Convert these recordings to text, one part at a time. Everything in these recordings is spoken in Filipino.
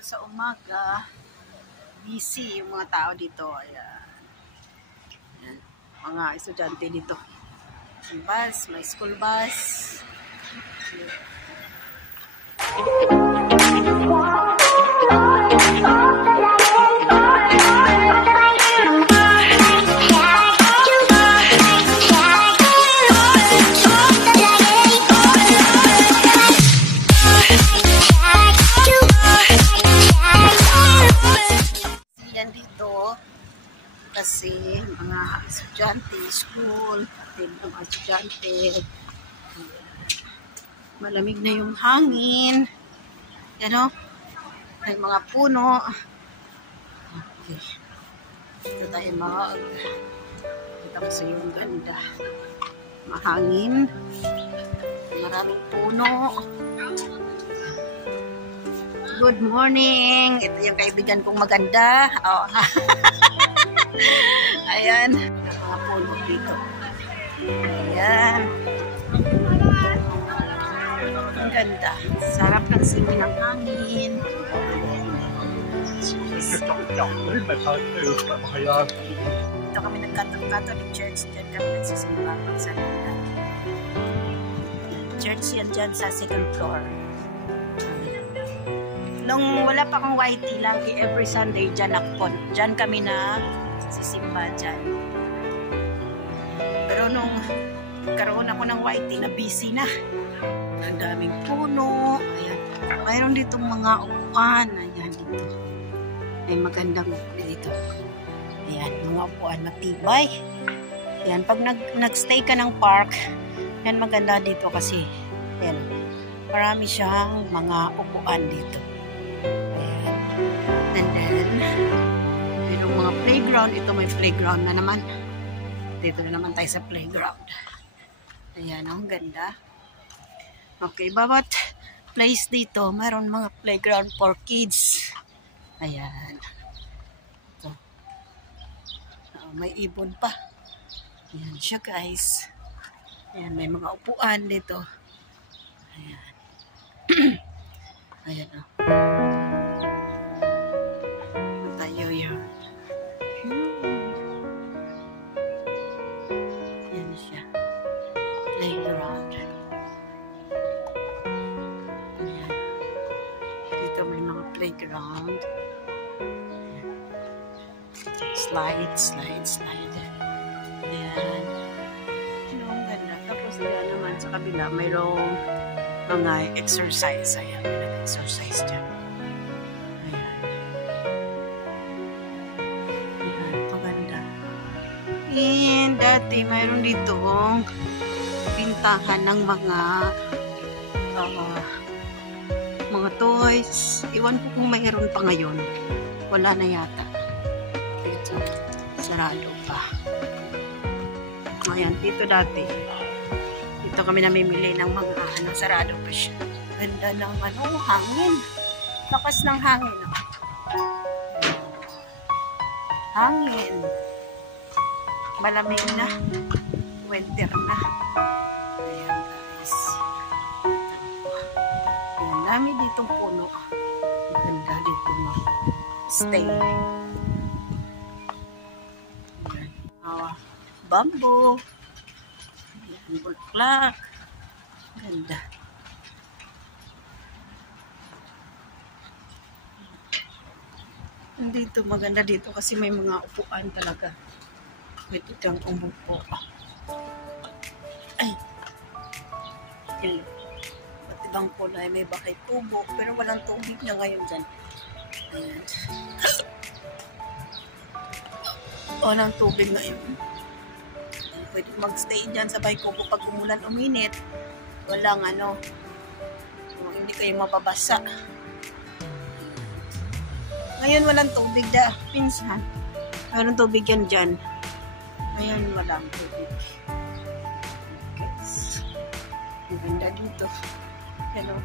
Sa umaga, busy yung mga tao dito. Ayan. Ayan. Mga estudyante dito. May bus, may school bus. Kasi mga estudyante, school, mga estudyante, malamig na yung hangin, yan o, may mga puno. Okay. Dito tayo kita ko sa yung ganda, mahangin, maraming puno. Good morning, ito yung kaibigan kong maganda. Oh. Ayan, mga puno dito. Ayan. Ang ganda. Sarap ng simoy ng hangin. Dito kami nagkatong-Catholic Church. Diyan kami nagsisimba pag sa nila. Church yan dyan sa second floor. Nung wala pa akong YT lang, every Sunday dyan ako. Dyan kami na sisimba dyan. Pero nung karoon ako ng YT na busy na. Ang daming puno. Ayan. Mayroon ditong mga upuan. Ayan dito. May magandang dito. Ayan. Mga upuan matibay. Ayan. Pag nag-stay ka ng park, yan maganda dito kasi ayan. Marami siyang mga upuan dito. Ayan. And then mga playground. Ito may playground na naman. Dito na naman tayo sa playground. Ayan, ang ganda. Okay, bawat place dito, mayroon mga playground for kids. Ayan. Ito. May ibon pa. Ayan siya, guys. Ayan, may mga upuan dito. Ayan. Ayan, oh. Tayo yun. Yan siya. Playground. Ayan. Dito may mga playground. Slide. Ayan. Ang ganda. Tapos ayan naman sa kabila mayroong mga exercise. Ayan. May nag-exercise dyan. And dati mayroon ditong pintahan ng mga toys. Iwan ko kung mayroon pa ngayon. Wala na yata. Dito, sarado pa. Ayan, dito dati. Dito kami namimili ng mga sarado pa siya. Ganda ng hangin. Lakas ng hangin. Hangin. Malamig na. Winter na. Ayan, guys. Ayan, dami ditong puno. Ganda dito mo. Stay. Ayan. Bamboo. Ayan, bulaklak. Ganda. Dito, maganda dito kasi may mga upuan talaga. Ito kang umupo. Ay. Hello. Ba't ibang kulay? May bakay tubo. Pero walang tubig na ngayon dyan. Ayan. Walang tubig ngayon. Pwede magstay dyan sa Baykubo pag umulan uminit. Walang hindi kayo mababasa. Ngayon walang tubig da. Pinsan. Walang tubig yan dyan. Ayan, walang tubig. Guys. Maganda dito. Hello.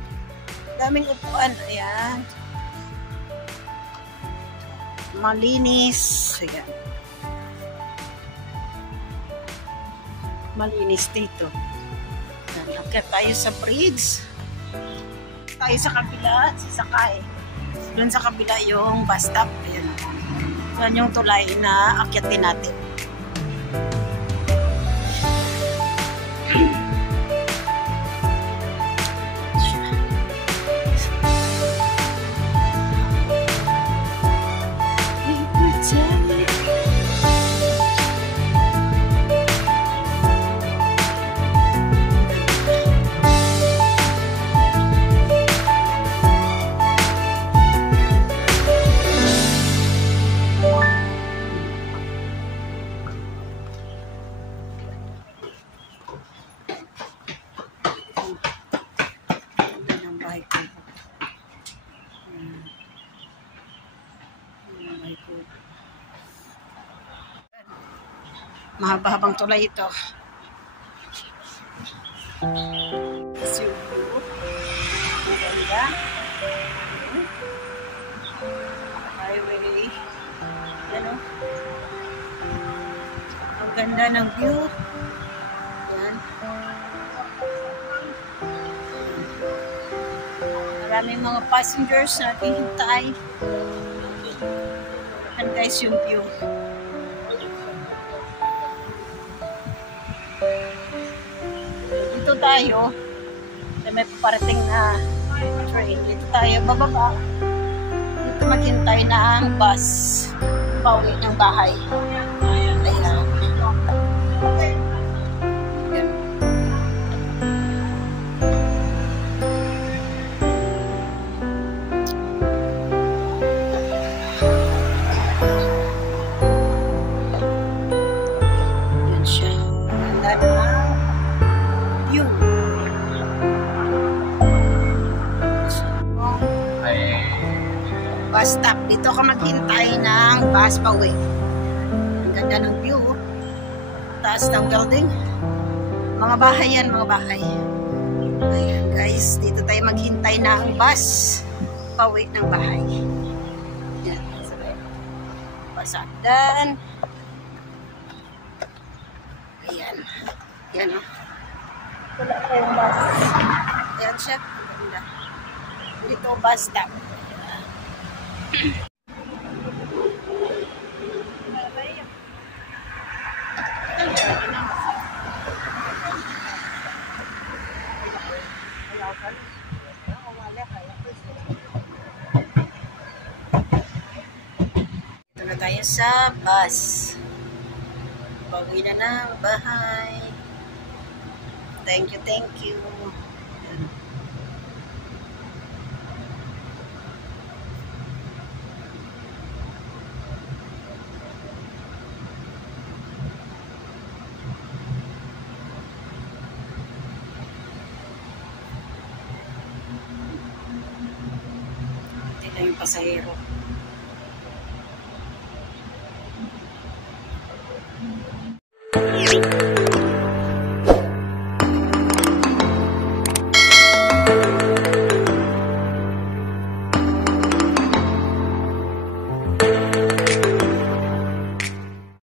Daming upuan. Ayan. Malinis. Ayan. Malinis dito. Ayan. Akit tayo sa bridge. Tayo sa kabila. Sasakay. Doon sa kabila yung bus stop. Ayan. Yan yung tulay na akyatin natin. Mahaba-habang tulay ito. Subo. Ganda. Highway. Ano? Ang ganda ng view. Yan. Maraming mga passengers na naghihintay. Yan guys yung view. Dito tayo, may paparating na train. Dito tayo bababa. Dito maghintay na ang bus pauwi ng bahay. Ayan. Yan siya. Ganda na. Bus stop. Dito ka maghintay ng bus pauwi. Ang ganda ng view. Taas ng building. Mga bahay yan, mga bahay. Ayan guys, dito tayo maghintay ng bus pauwi ng bahay. Yan. Pasagdan. Ayan. Yan o. Wala kayong bus. Ayan siya. Ganda. Dito bus stop. Ito na tayo sa bus. Bawi na ng bahay. Thank you, thank you. Ito na yung pasahero.